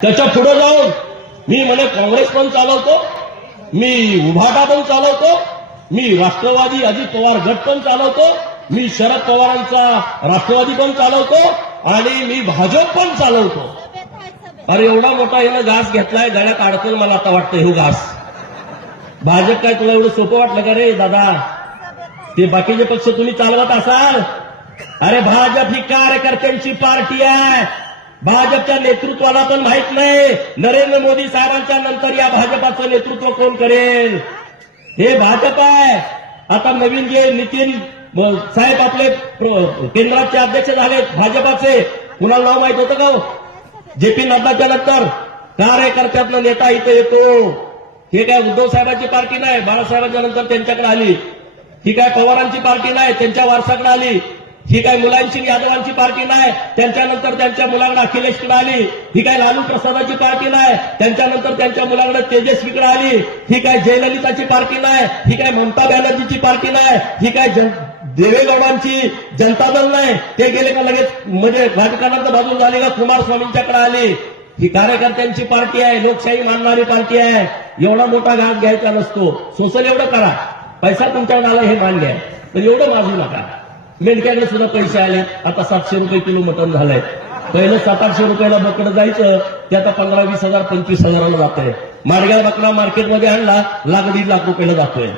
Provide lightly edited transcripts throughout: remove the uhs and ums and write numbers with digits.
त्याच्या पुढे जाऊन मी म्हणे काँग्रेस पण चालवतो, मी उभाटा पण चालवतो, मी राष्ट्रवादी अजित पवार गट पण चालवतो, मी शरद पवारांचा राष्ट्रवादी पण चालवतो आणि मी भाजप पण चालवतो. अरे एवढा मोठा यानं घास घेतलाय, गळ्यात अडकल मला आता वाटतं हे घास. भाजप काय तुला एवढं सोपं वाटलं का रे दादा? ते बाकीचे पक्ष तुम्ही चालवत असाल. अरे भाजप ही कार्यकर्त्यांची पार्टी आहे. भाजपच्या नेतृत्वाला पण माहित नाही नरेंद्र मोदी साहेबांच्या नंतर या भाजपाचं नेतृत्व कोण करेल. हे भाजप आहे. आता नवीन जे नितीन साहेब आपले केंद्राचे अध्यक्ष झालेत भाजपाचे, कुणाला नाव माहित होतं का? जेपी नड्डाच्या नंतर कार्यकर्त्यातला नेता इथं येतो. हे काय उद्धव साहेबांची पार्टी नाही, बाळासाहेबांच्या नंतर त्यांच्याकडे आली. ही काय पवारांची पार्टी नाही, त्यांच्या वारसाकडे आली. ही काय मुलायमसिंग यादवांची पार्टी नाही, त्यांच्यानंतर त्यांच्या मुलाकडे अखिलेशकडे आली. ही काय लालू प्रसादाची पार्टी नाही, त्यांच्यानंतर त्यांच्या मुलाकडे तेजस्वीकडे आली. ही काय जयललिताची पार्टी नाही, ही काय ममता बॅनर्जीची पार्टी नाही, ही काय देवेगौडांची जनता दल नाही. ते गेले का लगेच म्हणजे राजकारणात बाजू झाली का कुमारस्वामींच्याकडे आली. ही कार्यकर्त्यांची पार्टी आहे, लोकशाही मानणारी पार्टी आहे. एवढा मोठा घास घ्यायचा नसतो. सोसल एवढं करा, पैसा तुमच्याकडे आला हे मान्य आहे, पण एवढं माजू नका. मेंढक्याकडे सुद्धा पैसे आले. आता 700 रुपये किलो मटण झालंय. पहिलं 700-800 रुपयाला बकडं जायचं, ते आता 15-20 हजार 25 हजाराला जात आहे. माडग्या बकडा मार्केटमध्ये आणला 1,00,000-1,50,000 रुपयाला जातोय.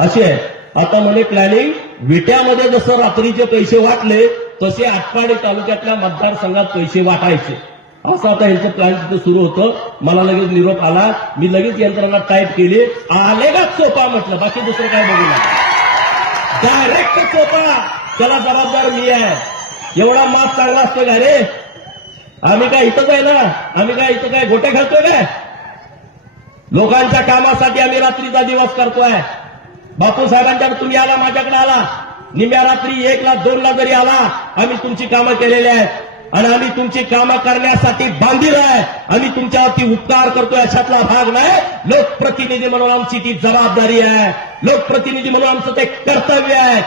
असे आहे. आता म्हणे प्लॅनिंग विट्यामध्ये जसं रात्रीचे पैसे वाटले तसे आटपाडी तालुक्यातल्या मतदारसंघात पैसे वाटायचे. असं आता यांचं प्लॅन तिथे सुरू होतं. मला लगेच निरोप आला. मी लगेच यंत्रणा टाईप केली. आले का चोपा म्हटलं, बाकी दुसरं काय बघू नका. डायरेक्ट चोपा, त्याला जबाबदार मी आहे. एवढा माप चांगला असतो का रे? आम्ही काय इथंच आहे ना? आम्ही काय इथं काय गोटे घालतोय काय? लोकांच्या कामासाठी आम्ही रात्रीचा दिवस करतोय. बापू साहेबांच्या तुम्ही आला, माझ्याकडे आला, निम्या रात्री 1ला 2ला जरी आला, आम्ही तुमची कामं केलेली आहेत आणि आम्ही तुमची कामं करण्यासाठी बांधील आहे. आम्ही तुमच्यावरती उपकार करतोय अशातला भाग नाही. लोकप्रतिनिधी म्हणून आमची ती जबाबदारी आहे. लोकप्रतिनिधी म्हणून आमचं ते कर्तव्य आहे.